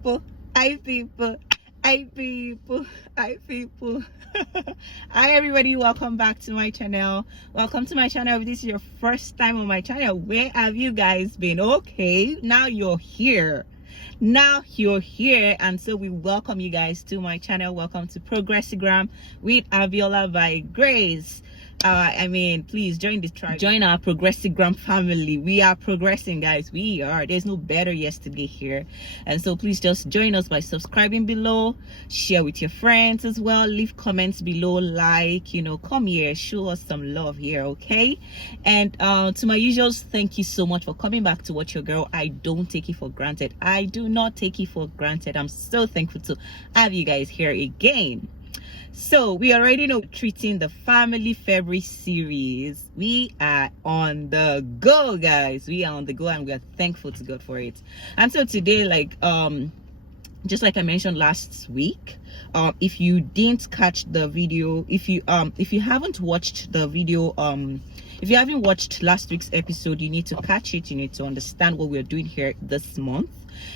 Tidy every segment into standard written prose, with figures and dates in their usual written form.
people, hi people, hi people, hi people. Hi everybody, welcome back to my channel. Welcome to my channel. If this is your first time on my channel, where have you guys been? Okay, now you're here. And so we welcome you guys to my channel. Welcome to Progressigram with Aviola by Grace. Please join this tribe, join our Progressigram family. We are progressing, guys. We are. There's no better yesterday here. And so please just join us by subscribing below, share with your friends as well, leave comments below, come here, show us some love here, okay? And to my usuals, thank you so much for coming back to watch your girl. I don't take it for granted. I do not take it for granted. I'm so thankful to have you guys here again. So we already know treating the Family February series. We are on the go, guys. We are on the go, and we are thankful to God for it. And so today, just like I mentioned last week, if you didn't catch the video, if you haven't watched the video, if you haven't watched last week's episode, you need to catch it. You need to understand what we're doing here this month.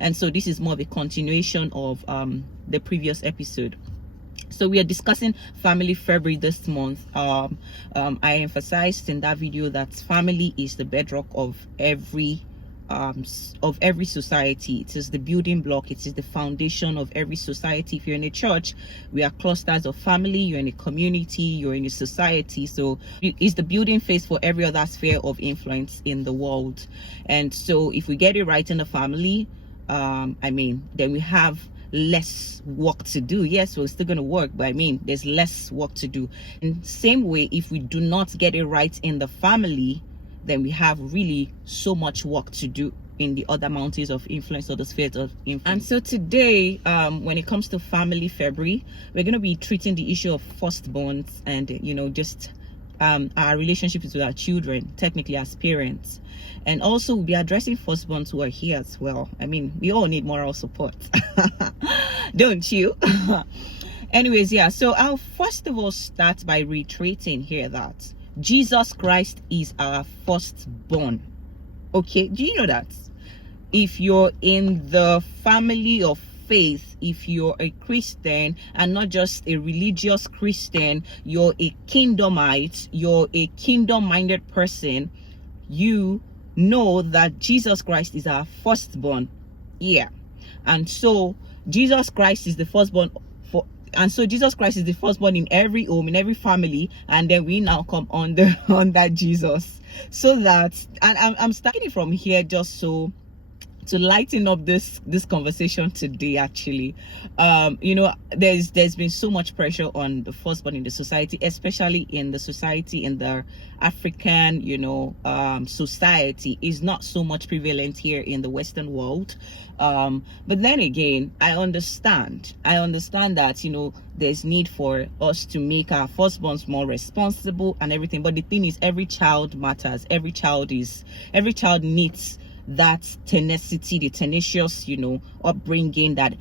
And so this is more of a continuation of the previous episode. So we are discussing Family February this month. I emphasized in that video that family is the bedrock of every society. It is the building block. It is the foundation of every society. If you're in a church, we are clusters of family. You're in a community, you're in a society. So it's the building phase for every other sphere of influence in the world. And so if we get it right in the family, then we have less work to do. Yes, we're still going to work, but there's less work to do. In the same way, if we do not get it right in the family, then we have really so much work to do in the other mountains of influence or the spheres of influence. And so today, when it comes to Family February, we're going to be treating the issue of firstborns and just our relationships with our children, technically as parents. And also we'll be addressing firstborns who are here as well. We all need moral support. Don't you? Anyways, yeah, so I'll first of all start by reiterating here that Jesus Christ is our firstborn. Okay, do you know that? If you're in the family of faith, if you're a Christian and not just a religious Christian, you're a kingdomite, you're a kingdom-minded person, you know that Jesus Christ is our firstborn. Yeah. And so Jesus Christ is the firstborn Jesus Christ is the firstborn in every home, in every family, and then we now come under Jesus. So that, and I'm starting it from here just so to lighten up this conversation today. Actually, there's been so much pressure on the firstborn in the society, especially in the African society. Is not so much prevalent here in the Western world, but then again, I understand that there's need for us to make our firstborns more responsible and everything. But the thing is, every child matters. Every child needs that tenacity, the tenacious upbringing that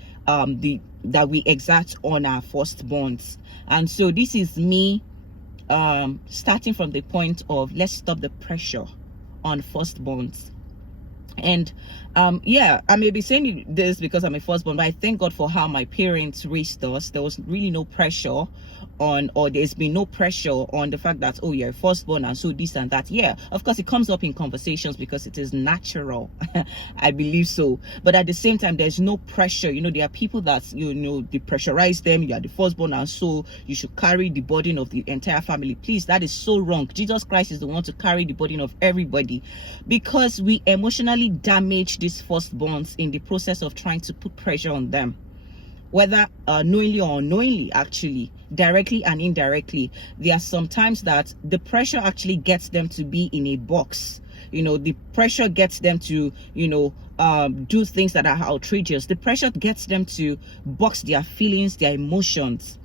we exact on our firstborns. And so this is me starting from the point of, let's stop the pressure on firstborns. And I may be saying this because I'm a firstborn, but I thank God for how my parents raised us. There was really no pressure there's been no pressure on the fact that, oh, you're a firstborn and so this and that. Yeah, of course it comes up in conversations because it is natural. I believe so. But at the same time, there's no pressure. There are people that they pressurize them. You are the firstborn and so you should carry the burden of the entire family. Please, that is so wrong. Jesus Christ is the one to carry the burden of everybody, because we emotionally damage these firstborns in the process of trying to put pressure on them, whether knowingly or unknowingly, actually, directly and indirectly. There are some times that the pressure actually gets them to be in a box. The pressure gets them to do things that are outrageous. The pressure gets them to box their feelings, their emotions.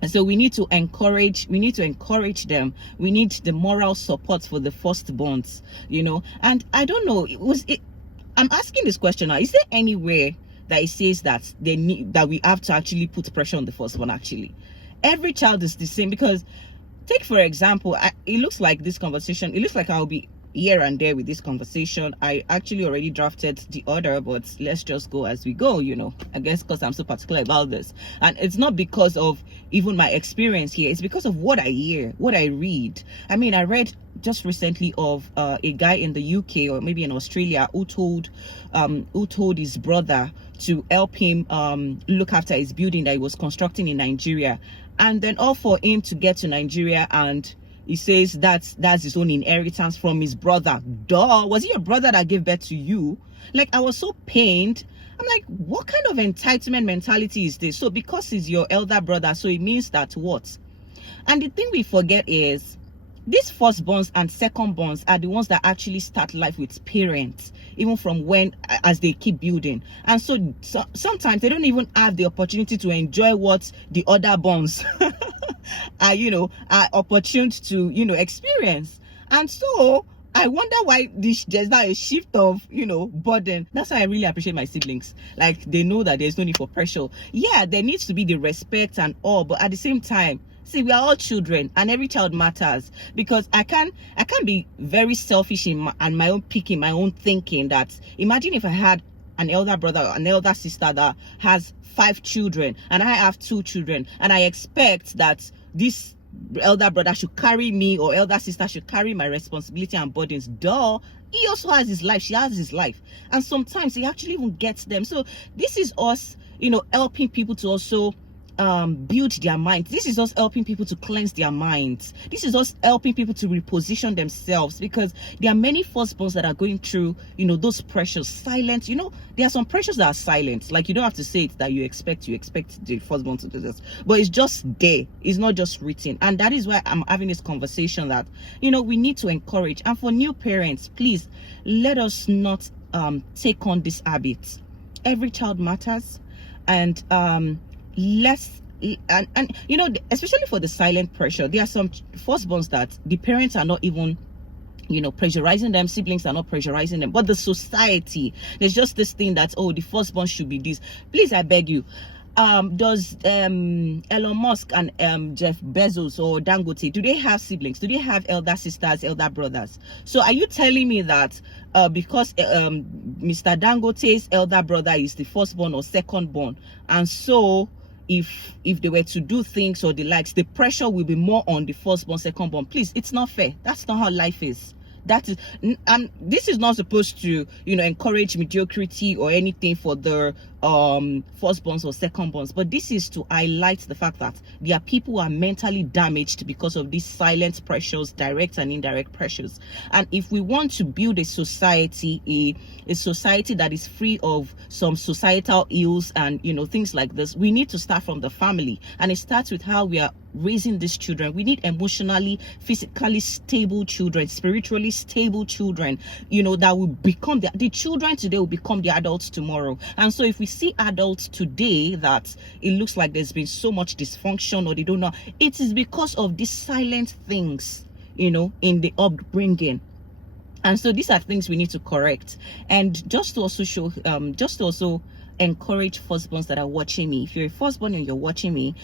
And so we need to encourage them. We need the moral support for the firstborns, and I don't know, I'm asking this question now, is there anywhere that it says that we have to actually put pressure on the firstborn? Actually, every child is the same. Because take for example, it looks like this conversation, it looks like I'll be here and there with this conversation. I actually already drafted the order, but let's just go as we go, I guess because I'm so particular about this. And it's not because of even my experience here, it's because of what I hear, what I read. I mean, I read just recently of a guy in the UK or maybe in Australia who told his brother to help him look after his building that he was constructing in Nigeria, and then all for him to get to Nigeria, and he says that's his own inheritance from his brother. Duh, was it your brother that gave birth to you? Like, I was so pained. I'm like, what kind of entitlement mentality is this? So because he's your elder brother, so it means that what? And the thing we forget is, these firstborns and secondborns are the ones that actually start life with parents, even from as they keep building. And so sometimes they don't even have the opportunity to enjoy what the other bonds are opportune to, experience. And so I wonder why there's now a shift of, burden. That's why I really appreciate my siblings. Like, they know that there's no need for pressure. Yeah, there needs to be the respect and all, but at the same time, see, we are all children, and every child matters. Because I can't be very selfish in my own picking, my own thinking. That imagine if I had an elder brother or an elder sister that has 5 children, and I have 2 children, and I expect that this elder brother should carry me, or elder sister should carry my responsibility and burdens. Duh, he also has his life, she has his life, and sometimes he actually even gets them. So this is us, helping people to also build their minds. This is us helping people to cleanse their minds. This is us helping people to reposition themselves, because there are many firstborns that are going through, those pressures, silent. There are some pressures that are silent. Like, you don't have to say it that you expect the firstborn to do this, but it's just there. It's not just written. And that is why I'm having this conversation that, we need to encourage. And for new parents, please let us not take on this habit. Every child matters, and especially for the silent pressure. There are some firstborns that the parents are not even pressurizing them, siblings are not pressurizing them, but the society, there's just this thing that, oh, the firstborn should be this. Please, I beg you, does Elon Musk and Jeff Bezos or Dangote, do they have siblings? Do they have elder sisters, elder brothers? So are you telling me that because Mr. Dangote's elder brother is the firstborn or secondborn, and so if they were to do things or the likes, the pressure will be more on the firstborn, secondborn? Please, it's not fair. That's not how life is. That is, and this is not supposed to, encourage mediocrity or anything for the firstborns or secondborns, but this is to highlight the fact that there are people who are mentally damaged because of these silent pressures, direct and indirect pressures. And if we want to build a society, a society that is free of some societal ills and things like this, we need to start from the family. And it starts with how we are raising these children. We need emotionally, physically stable children, spiritually stable children, that will become the children today will become the adults tomorrow. And so if we see adults today that it looks like there's been so much dysfunction, or they don't know, it is because of these silent things, in the upbringing. And so these are things we need to correct. And just to also show, just to also encourage firstborns that are watching me. If you're a firstborn and you're watching me,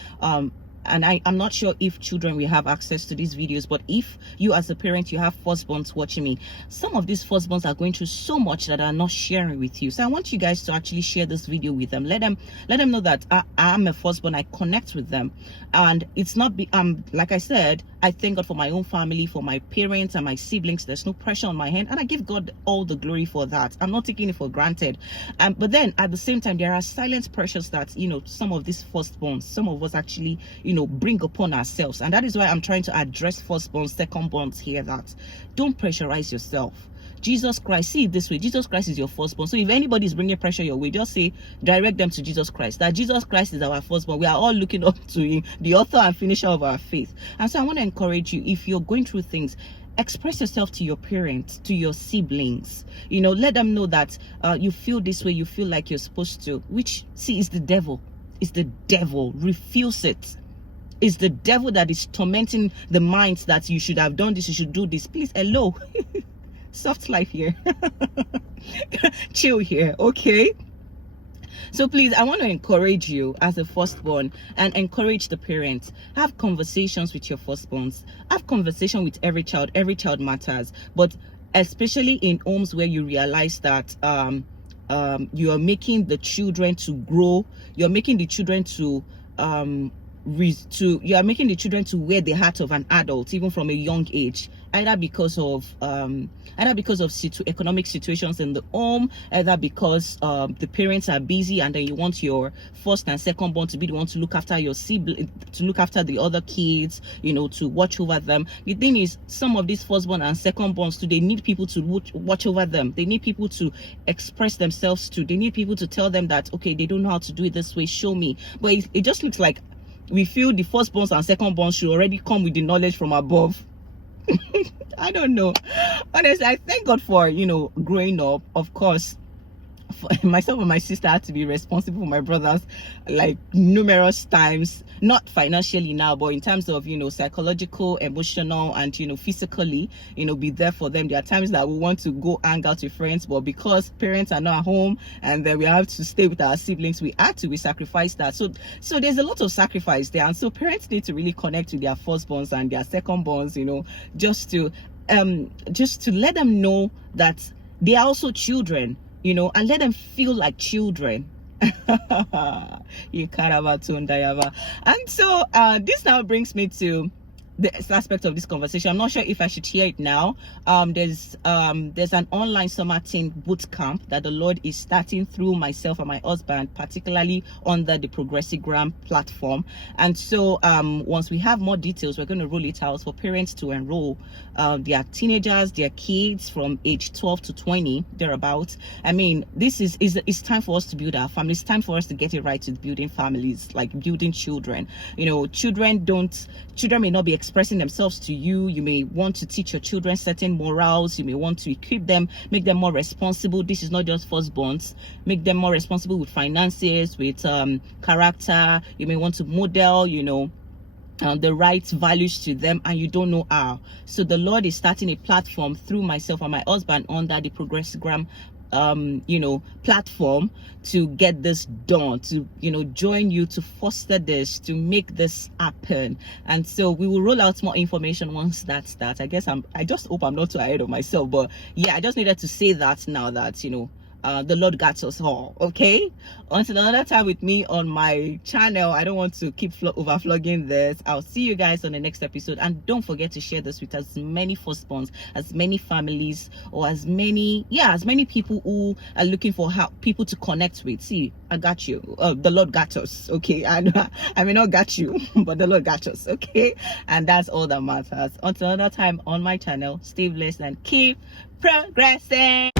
and I'm not sure if children will have access to these videos, but if you as a parent, you have firstborns watching me, some of these firstborns are going through so much that are not sharing with you. So I want you guys to actually share this video with them. Let them know that I'm a firstborn. I connect with them, and it's not like I said, I thank God for my own family, for my parents and my siblings. There's no pressure on my hand, and I give God all the glory for that. I'm not taking it for granted. But then at the same time, there are silent pressures that some of these firstborns, some of us actually bring upon ourselves. And that is why I'm trying to address firstborns, secondborns here, that don't pressurize yourself. Jesus Christ, see it this way, Jesus Christ is your firstborn. So if anybody is bringing pressure your way, just say, direct them to Jesus Christ, that Jesus Christ is our firstborn. We are all looking up to him, the author and finisher of our faith. And so I want to encourage you, if you're going through things, express yourself to your parents, to your siblings. Let them know that you feel this way, you feel like you're supposed to, which, see, is the devil. It's the devil. Refuse it. It's the devil that is tormenting the minds that you should have done this, you should do this. Please, hello. Soft life here. Chill here, okay? So please, I want to encourage you as a firstborn, and encourage the parents. Have conversations with your firstborns. Have conversation with every child. Every child matters. But especially in homes where you realize that you are making the children to grow, you're making the children to you are making the children to wear the heart of an adult even from a young age, either because of economic situations in the home, either because the parents are busy and then you want your first and second born to be the one to look after your sibling, to look after the other kids, you know, to watch over them. The thing is, some of these firstborn and secondborns too, they need people to watch over them. They need people to express themselves to. They need people to tell them that, okay, they don't know how to do it this way, show me. But it just looks like we feel the firstborns and secondborns should already come with the knowledge from above. I don't know. Honestly, I thank God for, you know, growing up. Of course, myself and my sister had to be responsible for my brothers like numerous times, not financially now, but in terms of, you know, psychological, emotional, and, you know, physically, you know, be there for them. There are times that we want to go hang out with friends, but because parents are not at home and then we have to stay with our siblings, we sacrifice that. So there's a lot of sacrifice there, and so parents need to really connect with their firstborns and their secondborns, you know, just to let them know that they are also children, you know, and let them feel like children. And so this now brings me to the aspect of this conversation. I'm not sure if I should share it now. There's an online Summer-Teens Bootcamp that the Lord is starting through myself and my husband, particularly under the Progressigram platform. And so once we have more details, we're going to roll it out for parents to enroll their teenagers, their kids from age 12 to 20, thereabouts. I mean, this is it's time for us to build our family. It's time for us to get it right with building families, like building children. You know, children may not be expressing themselves to you. You may want to teach your children certain morals. You may want to equip them, make them more responsible. This is not just firstborns. Make them more responsible with finances, with character. You may want to model, you know, the right values to them, and you don't know how. So the Lord is starting a platform through myself and my husband under the Progressigram you know, platform to get this done, to, you know, join you to foster this, to make this happen. And so we will roll out more information once that starts. I guess I just hope I'm not too ahead of myself, but yeah, I just needed to say that now that, you know, the Lord got us all. Okay, until another time with me on my channel. I don't want to keep overflogging this. I'll see you guys on the next episode, and don't forget to share this with as many firstborns, as many families, or as many people who are looking for people to connect with. See, I got you. The Lord got us. Okay, and I may not got you, but the Lord got us. Okay, and that's all that matters. Until another time on my channel, stay blessed and keep progressing.